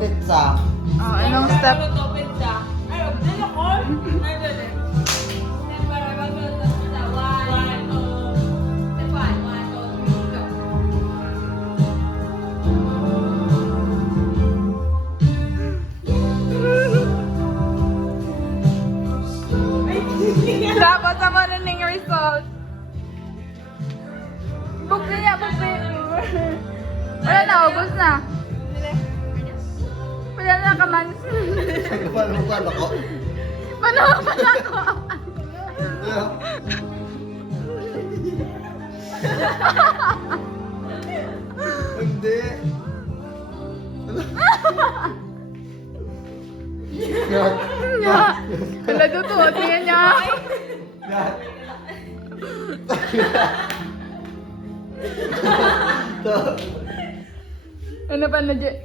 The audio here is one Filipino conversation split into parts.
pizza. Oh, anong step? Magluto pizza. Ay, din ako. Ay, din. Then, para magluto pizza. One, two. Step one, three, go. Tapos ang morning result. Bukli niya, bukli. Wala na, ubos na. Wala na kamans. Paano ako? Paano pala ko? Hindi. Nya. Wala tutuot niya niya. Ano pa na dyan?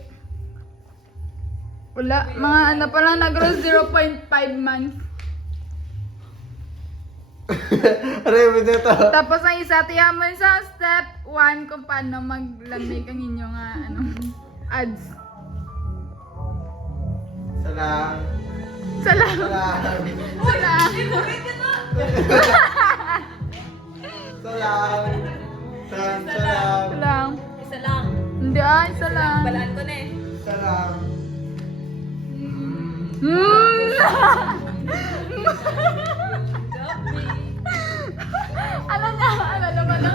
Wala, mga ano pa lang nag-grow 0.5 months. Aray mo dito. Tapos ang isa, tiyan mo sa step 1 kung paano maglamig ang inyong ads. Salang. Salam. Salang. Salam. Salang. Salang. Salam. Isa lang. Hindi isa lang. Balaan ko na eh. Salang. Ano na? Ano naman na?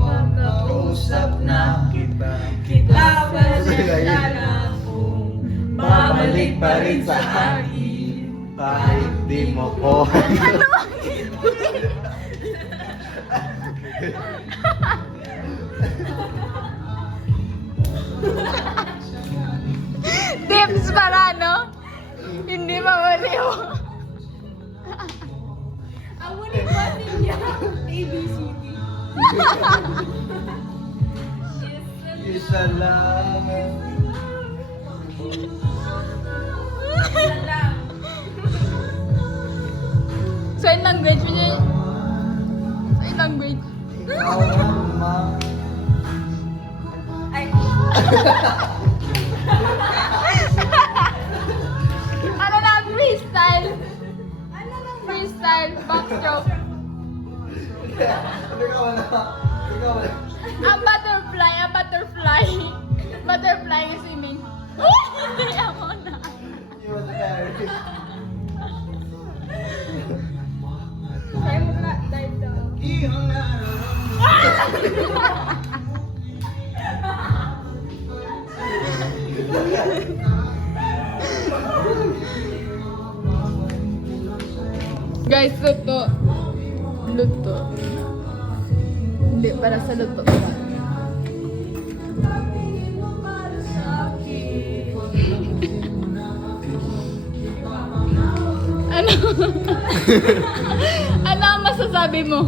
Kapag-kausap na kita, Kita ba siya kung babalik pa rin sa akin kahit di mo ko. Tips para no? Hindi mawaliw. Ang ulit ba niya? ABCD. Isa lang. Isa lang. Sign language mo niya. Sign language. Ikaw naman. Ay, Ano na? Freestyle. ano lang ba? Freestyle. Backstroke. Ikaw na. Ikaw na. Ang butterfly. Ang butterfly. Butterfly yung swimming. Hindi ako na. You want to carry. Kaya mo na dive daw. Guys, luto. Luto. Hindi, para sa luto. Ano? Ano ang masasabi mo?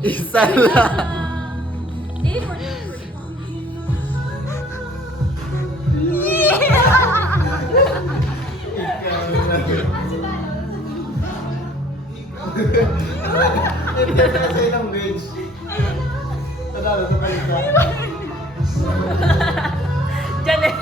Isa lang. Eh, for Hindi na kasi language. Tadalo sa balik na. Diyan eh.